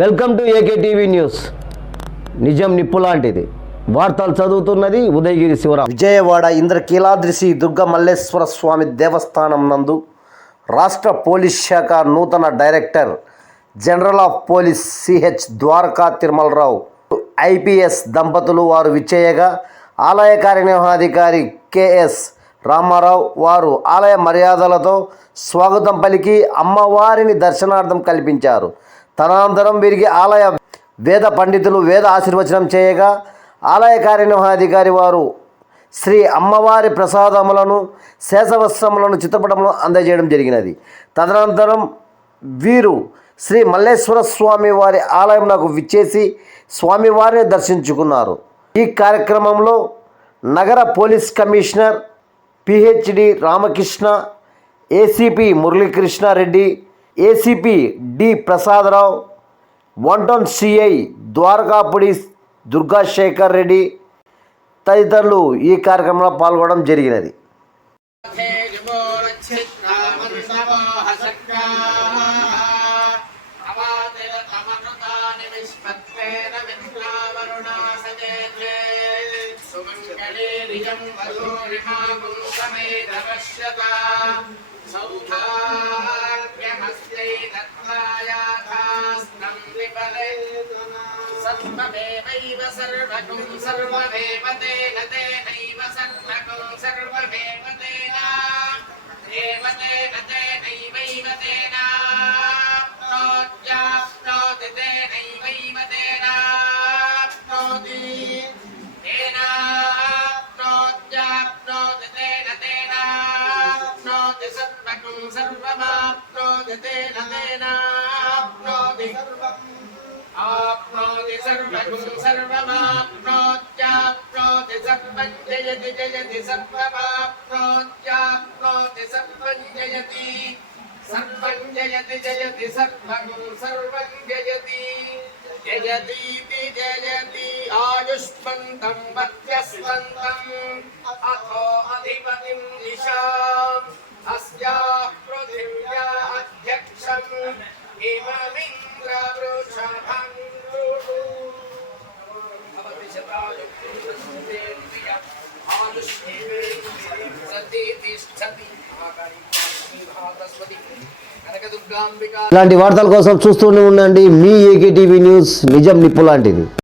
Welcome to AK TV news. నిజం నిప్పు లాంటిది. వార్తలు చదువుతున్నది ఉదయగిరి శివరాం. విజయవాడ ఇంద్రకీలాద్రి శ్రీ దుర్గ మల్లేశ్వర స్వామి దేవస్థానం నందు రాష్ట్ర పోలీస్ శాఖ నూతన director general of police CH Dwaraka Tirumala Rao IPS దంపతులు వారు విచ్చేయగా ఆలయ కార్యనిర్వహణాధికారి కెఎస్ రామారావు వారు ఆలయ మర్యాదలతో స్వాగతం పలికి అమ్మవారిని దర్శనార్థం కల్పించారు. తదనంతరం వీరికి ఆలయ వేద పండితులు వేద ఆశీర్వచనం చేయగా ఆలయ కార్యనిర్వహణాధికారి వారు శ్రీ అమ్మవారి ప్రసాదములను శేషవస్త్రములను చిత్రపటములను అందజేయడం జరిగినది. తదనంతరం వీరు శ్రీ మల్లేశ్వర స్వామి వారి ఆలయంలో విచ్చేసి స్వామివారిని దర్శించుకున్నారు. ఈ కార్యక్రమంలో నగర police commissioner PhD Ramakrishna, ACP Muralikrishna Reddy, ACP D Prasada Rao, 1 CI Dwarakapudi Durgasekhar Reddy తదితరులు ఈ కార్యక్రమంలో పాల్గొనడం జరిగినది. सर्वमेवैव सर्वगं सर्वमेव तेन तेनैव सर्वगं सर्वमेव तेन एव तेन तेनैवैव तेन प्रोज्याप्नोति तेनैवैव तेन प्रोति तेन प्रोज्याप्नोति तेन तेन प्नोति सर्वगं सर्वमाप्नोति तेन तेन प्नोति आप्नोति सर्वगं सर्वमाप्नोत्याप्नोति सर्वं जयति जयति सर्वमाप्नोत्याप्नोति सर्वं जयति सर्वं जयति जयति सर्वगं सर्वं जयति जयतीति जयति आयुष्मन्तं वर्चस्वन्तम् अथो अधिपतिं दिशाम् अस्याः पृथिव्या अध्यक्षम् इममिन्द्रवृषभं ఇలాంటి వార్తల కోసం చూస్తూనే ఉండండి మీ ఏకే టీవీ న్యూస్. నిజం నిప్పు లాంటిది.